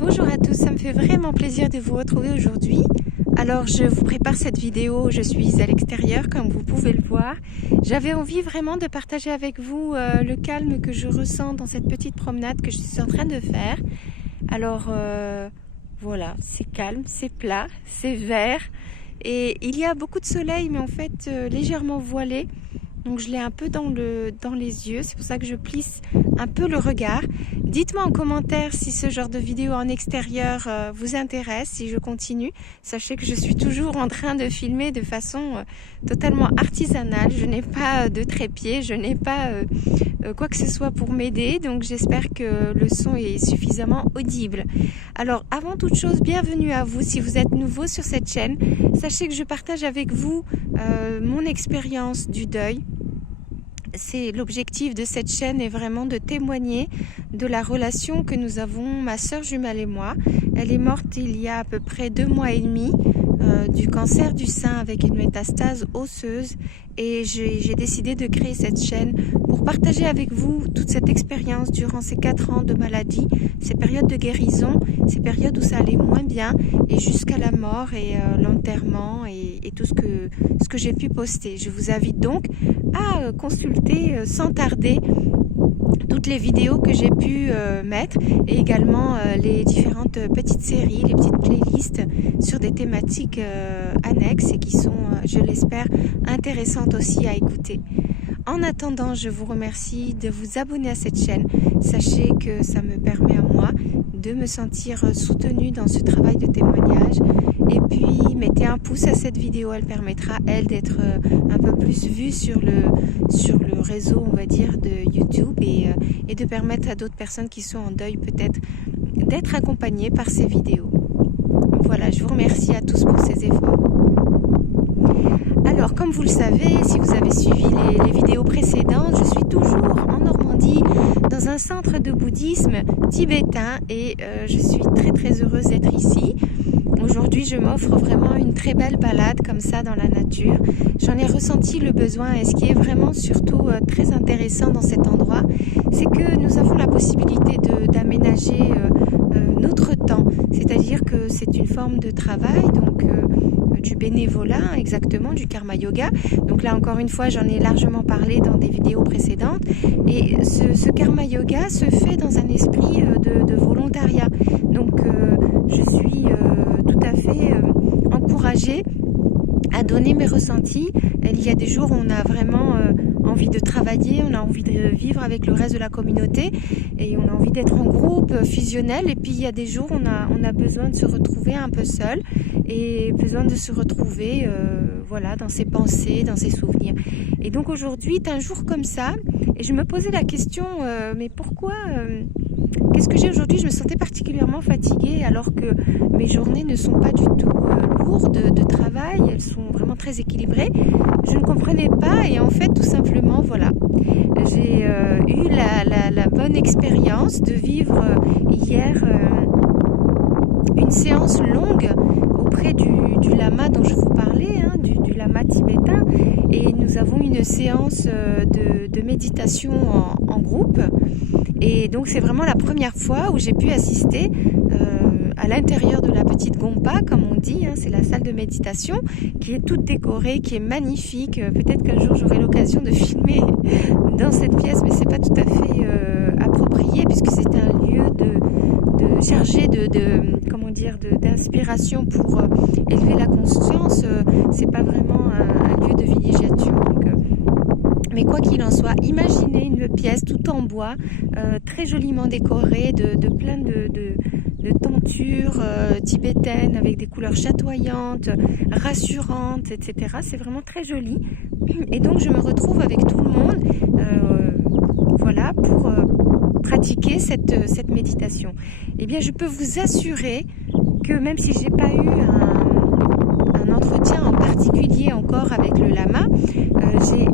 Bonjour à tous, ça me fait vraiment plaisir de vous retrouver aujourd'hui. Alors je vous prépare cette vidéo, je suis à l'extérieur comme vous pouvez le voir. J'avais envie vraiment de partager avec vous le calme que je ressens dans cette petite promenade que je suis en train de faire. Alors voilà, c'est calme, c'est plat, c'est vert et il y a beaucoup de soleil mais en fait légèrement voilé. Donc je l'ai un peu dans les yeux, c'est pour ça que je plisse un peu le regard. Dites-moi en commentaire si ce genre de vidéo en extérieur vous intéresse, si je continue. Sachez que je suis toujours en train de filmer de façon totalement artisanale. Je n'ai pas de trépied, je n'ai pas quoi que ce soit pour m'aider. Donc j'espère que le son est suffisamment audible. Alors avant toute chose, bienvenue à vous si vous êtes nouveau sur cette chaîne. Sachez que je partage avec vous mon expérience du deuil. C'est l'objectif de cette chaîne est vraiment de témoigner de la relation que nous avons, ma sœur jumelle et moi. Elle est morte il y a à peu près 2 mois et demi du cancer du sein avec une métastase osseuse et j'ai décidé de créer cette chaîne pour partager avec vous toute cette expérience durant ces 4 ans de maladie, ces périodes de guérison, ces périodes où ça allait moins bien et jusqu'à la mort et l'enterrement et tout ce que j'ai pu poster. Je vous invite donc à consulter sans tarder toutes les vidéos que j'ai pu mettre et également les différentes petites séries, les petites playlists sur des thématiques annexes et qui sont, je l'espère, intéressantes aussi à écouter. En attendant, je vous remercie de vous abonner à cette chaîne. Sachez que ça me permet à moi de me sentir soutenue dans ce travail de témoignage. Et puis, mettez un pouce à cette vidéo, elle permettra, elle, d'être un peu plus vue sur le réseau, on va dire, de YouTube et de permettre à d'autres personnes qui sont en deuil, peut-être, d'être accompagnées par ces vidéos. Voilà, je vous remercie à tous pour ces efforts. Alors, comme vous le savez, si vous avez suivi les vidéos précédentes, je suis toujours en Normandie, dans un centre de bouddhisme tibétain et je suis très heureuse d'être ici. Aujourd'hui, je m'offre vraiment une très belle balade comme ça dans la nature. J'en ai ressenti le besoin et ce qui est vraiment surtout très intéressant dans cet endroit, c'est que nous avons la possibilité d'aménager notre temps. C'est-à-dire que c'est une forme de travail, donc du bénévolat, exactement, du karma yoga. Donc là, encore une fois, j'en ai largement parlé dans des vidéos précédentes. Et ce karma yoga se fait dans un esprit de volontariat. Donc, je suis tout à fait encouragée à donner mes ressentis. Il y a des jours où on a vraiment envie de travailler, on a envie de vivre avec le reste de la communauté et on a envie d'être en groupe fusionnel. Et puis il y a des jours où on a besoin de se retrouver un peu seul et besoin de se retrouver voilà, dans ses pensées, dans ses souvenirs. Et donc aujourd'hui est un jour comme ça et je me posais la question mais pourquoi qu'est-ce que j'ai aujourd'hui? Je me sentais particulièrement fatiguée alors que mes journées ne sont pas du tout lourdes de travail, elles sont vraiment très équilibrées. Je ne comprenais pas et en fait tout simplement voilà, j'ai eu la bonne expérience de vivre hier une séance longue auprès du lama dont je vous parlais, hein, du lama tibétain, et nous avons une séance de méditation en groupe. Et donc c'est vraiment la première fois où j'ai pu assister à l'intérieur de la petite gompa, comme on dit, hein, c'est la salle de méditation qui est toute décorée, qui est magnifique. Peut-être qu'un jour j'aurai l'occasion de filmer dans cette pièce, mais c'est pas tout à fait approprié puisque c'est un lieu chargé comment dire, d'inspiration pour élever la conscience. C'est pas vraiment un lieu de villégiature. Donc, mais quoi qu'il en soit, imaginez une pièce tout en bois, très joliment décorée de plein de tentures tibétaines avec des couleurs chatoyantes, rassurantes, etc. C'est vraiment très joli. Et donc je me retrouve avec tout le monde voilà, pour pratiquer cette méditation. Eh bien, je peux vous assurer que même si j'ai pas eu un entretien en particulier encore avec le lama, j'ai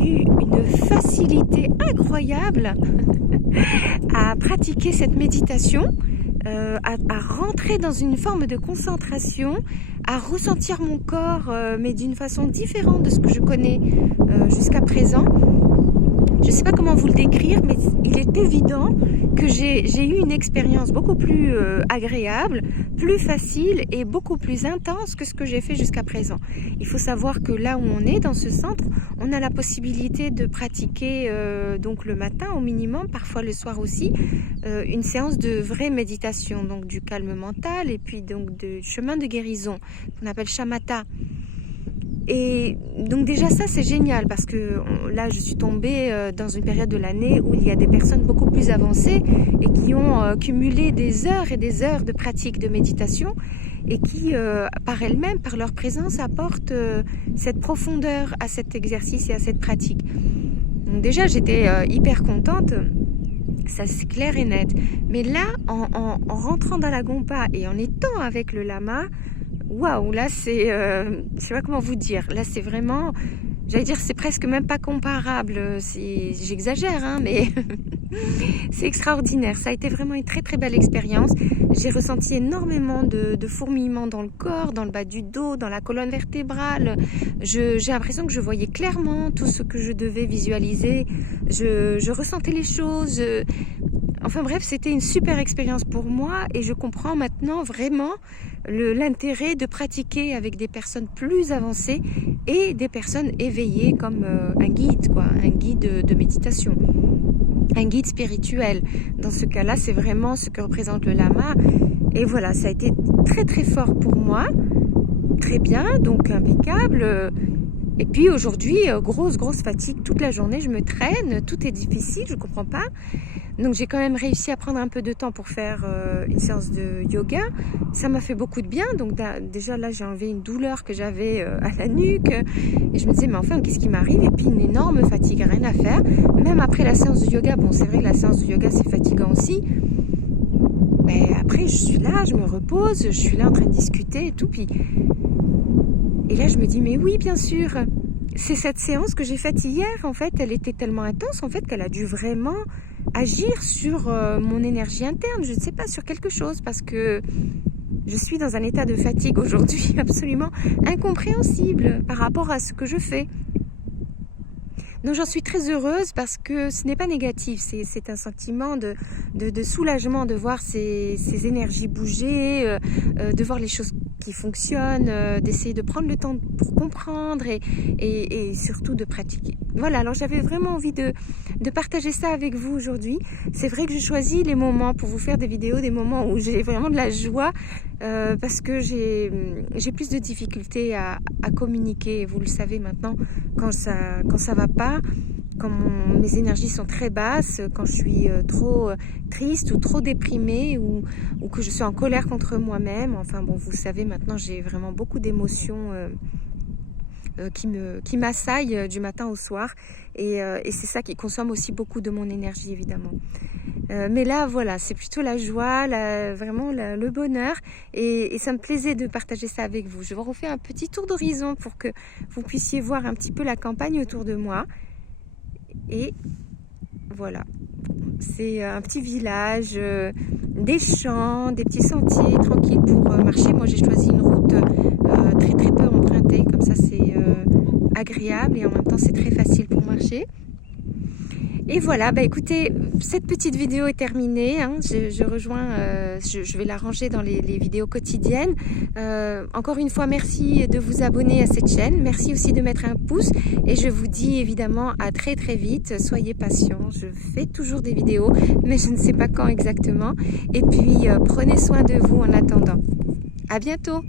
eu une facilité incroyable à pratiquer cette méditation, à rentrer dans une forme de concentration, à ressentir mon corps, mais d'une façon différente de ce que je connais jusqu'à présent. Je ne sais pas comment vous le décrire, mais il est évident que j'ai eu une expérience beaucoup plus agréable, plus facile et beaucoup plus intense que ce que j'ai fait jusqu'à présent. Il faut savoir que là où on est, dans ce centre, on a la possibilité de pratiquer donc le matin au minimum, parfois le soir aussi, une séance de vraie méditation, donc du calme mental et puis donc du chemin de guérison qu'on appelle shamatha. Et donc déjà ça c'est génial parce que là je suis tombée dans une période de l'année où il y a des personnes beaucoup plus avancées et qui ont cumulé des heures et des heures de pratique de méditation et qui par elles-mêmes, par leur présence, apportent cette profondeur à cet exercice et à cette pratique. Donc déjà j'étais hyper contente, ça c'est clair et net. Mais là en rentrant dans la Gompa et en étant avec le lama, waouh, là c'est, je sais pas comment vous dire, là c'est vraiment, j'allais dire c'est presque même pas comparable, j'exagère hein, mais c'est extraordinaire, ça a été vraiment une très très belle expérience. J'ai ressenti énormément de fourmillements dans le corps, dans le bas du dos, dans la colonne vertébrale. J'ai l'impression que je voyais clairement tout ce que je devais visualiser, je ressentais les choses, enfin bref, c'était une super expérience pour moi et je comprends maintenant vraiment l'intérêt de pratiquer avec des personnes plus avancées et des personnes éveillées comme un guide, quoi, un guide de méditation, un guide spirituel. Dans ce cas-là, c'est vraiment ce que représente le lama. Et voilà, ça a été très très fort pour moi, très bien, donc impeccable. Et puis aujourd'hui, grosse fatigue toute la journée, je me traîne, tout est difficile, je ne comprends pas. Donc j'ai quand même réussi à prendre un peu de temps pour faire une séance de yoga. Ça m'a fait beaucoup de bien. Donc déjà là, j'ai enlevé une douleur que j'avais à la nuque. Et je me disais, mais enfin, qu'est-ce qui m'arrive? Et puis une énorme fatigue, rien à faire. Même après la séance de yoga, bon, c'est vrai que la séance de yoga, c'est fatigant aussi. Mais après, je suis là, je me repose, je suis là en train de discuter et tout. Puis... Et là, je me dis, mais oui, bien sûr. C'est cette séance que j'ai faite hier, en fait, elle était tellement intense, en fait, qu'elle a dû vraiment agir sur mon énergie interne, je ne sais pas, sur quelque chose, parce que je suis dans un état de fatigue aujourd'hui absolument incompréhensible par rapport à ce que je fais. Donc j'en suis très heureuse parce que ce n'est pas négatif, c'est un sentiment de soulagement de voir ces énergies bouger, de voir les choses qui fonctionnent, d'essayer de prendre le temps pour comprendre et surtout de pratiquer. Voilà, alors j'avais vraiment envie de partager ça avec vous aujourd'hui. C'est vrai que je choisis les moments pour vous faire des vidéos, des moments où j'ai vraiment de la joie parce que j'ai plus de difficultés à communiquer, vous le savez maintenant, quand ça va pas, quand mes énergies sont très basses, quand je suis trop triste ou trop déprimée ou que je suis en colère contre moi-même. Enfin bon, vous le savez maintenant, j'ai vraiment beaucoup d'émotions qui m'assaillent du matin au soir et c'est ça qui consomme aussi beaucoup de mon énergie évidemment. Mais là voilà, c'est plutôt la joie, vraiment le bonheur et ça me plaisait de partager ça avec vous. Je vous refais un petit tour d'horizon pour que vous puissiez voir un petit peu la campagne autour de moi. Et voilà, c'est un petit village, des champs, des petits sentiers tranquilles pour marcher. Moi j'ai choisi une route très peu empruntée, comme ça c'est agréable et en même temps c'est très facile pour marcher. Et voilà, bah écoutez, cette petite vidéo est terminée, hein. Je rejoins, je vais la ranger dans les vidéos quotidiennes. Encore une fois, merci de vous abonner à cette chaîne, merci aussi de mettre un pouce et je vous dis évidemment à très vite, soyez patients, je fais toujours des vidéos, mais je ne sais pas quand exactement. Et puis, prenez soin de vous en attendant. À bientôt!